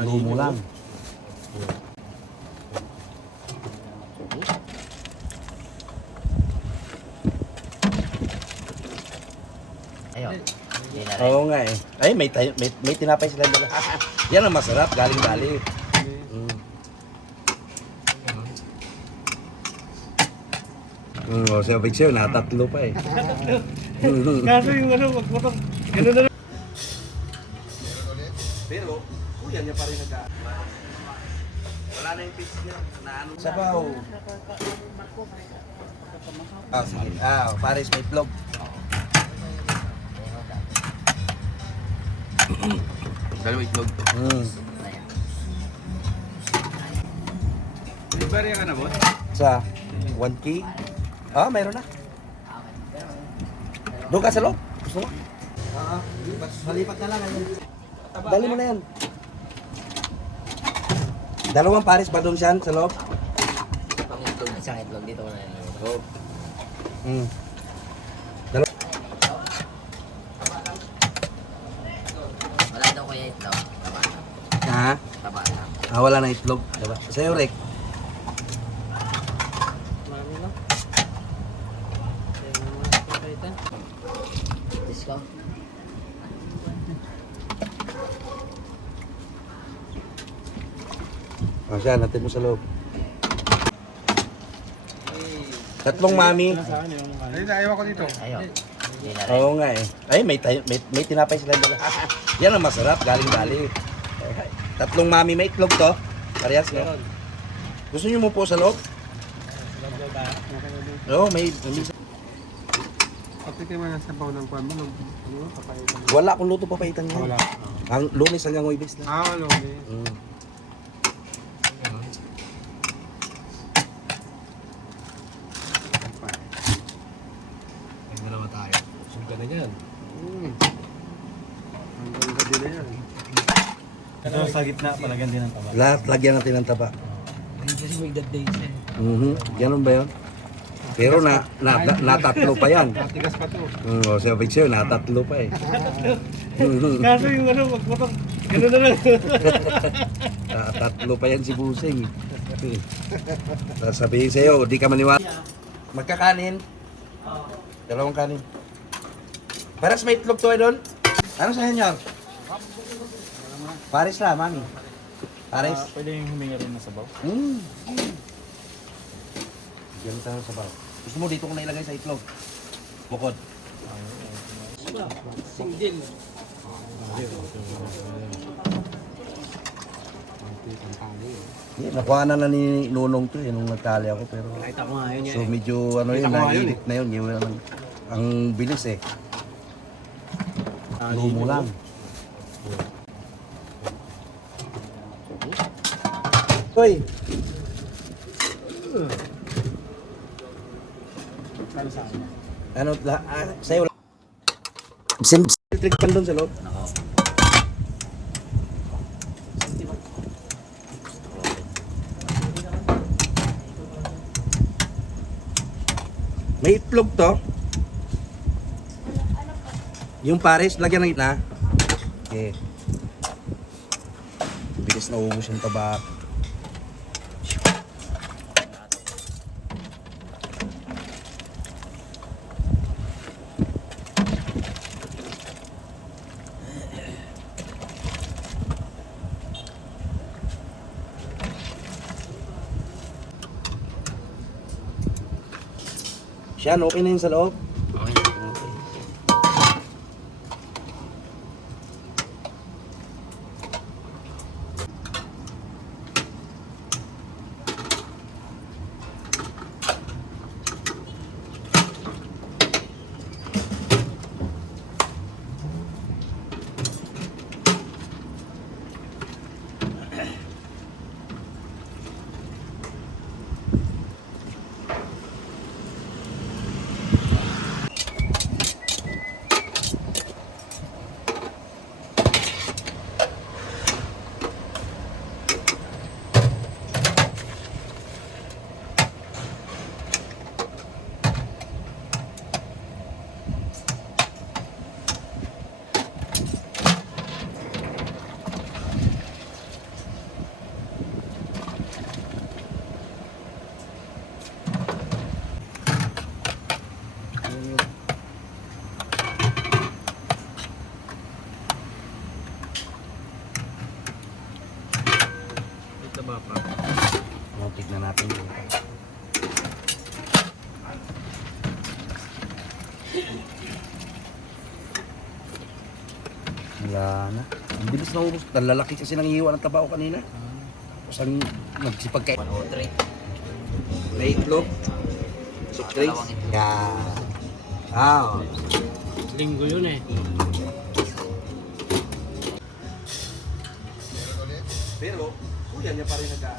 Lumo lang. Ayun. Hindi na rin. Oo nga eh. Ay, may tinapay sila dala. Yan ang masarap, galing-galing. Oh, sabi sa'yo, natatlo pa eh. Kaso yung ano, magpotong, gano'n na. Pero, kuya niya pa rin wala na yung fish niya. Naano sabaw. Ah, sige. Ah, pares may vlog. Dalawa itlog. Libarya ka na, boss? Sa 1K? Ah, mayroon na. Doon ka sa loob. Gusto mo? Malipat na lang. Dali mo na yan. Dalawang pares ba doon siya sa loob? Pang itlog, isang itlog dito ko na yun. Oo. Wala daw kuya itlog. Taba lang. Ha? Taba lang. Ah, wala na itlog. Diba? Sa'yo, Rek. Marami na. Discount. Ah, siya, natin mo sa loob. Tatlong mami. Ay, naiwan ko dito. Ayun. Hindi na rin. Oo nga eh. Ay, may tinapay sila dala. Yan ang masarap, galing-galing. Tatlong mami, may itlog to. Parehas, no? Gusto niyo mo po sa loob? Oo, may Kapit kayo sa baw ng kwan mo, ano, papaitan mo. wala akong luto papaitan niya. Wala. Ang Lunes hanggang Huwebes na. Wala. Dalawa tayo. Suga na yan. Hanggang gabi na yan. Ito sa gitna, palagyan din ng taba. Lahat, lagyan natin ng taba. Kasi may that day siya. Ganun ba yun? Pero natatlo pa yan. Matigas pa to. Oo, sabi sa'yo, natatlo pa eh. Kaso yung ano, magpotong, gano'n na lang. Natatlo pa yan si Busing. Sasabihin sa'yo, di ka maniwala. Magkakanin. Dalawang kanin. Paras may itlog to eh doon. Ano sa inyo? Pares na, mami. Pares. Pwede yung huminga rin na sabaw. Ganun tayo sa baw. Gusto mo dito ko na ilagay sa itlog. Bukod. Singgil. Nakuha na ni Nunong to eh, nung nagtali ako. Pero Nakita ko nga yun so medyo ano yun, naiinit na yun. Yun ang bilis eh. Lumo lang. Hoy! Ano, sa'yo lang. Electric pan doon sa loob. May itlog to. Yung pares, lagyan ng itna. Okay. Bilis na ubus yung taba. Siya, okay na yun sa loob. Okay. Wala na. Ang bilis na ubos. Ang lalaki kasi nang iiwan ng taba ko kanina. Tapos ang nagsipagkain. 103. May itlog. Soft drinks. Dalawang itlog. Yeah. Ah. Linggo yun eh. Pero, kuya niya pa rin nag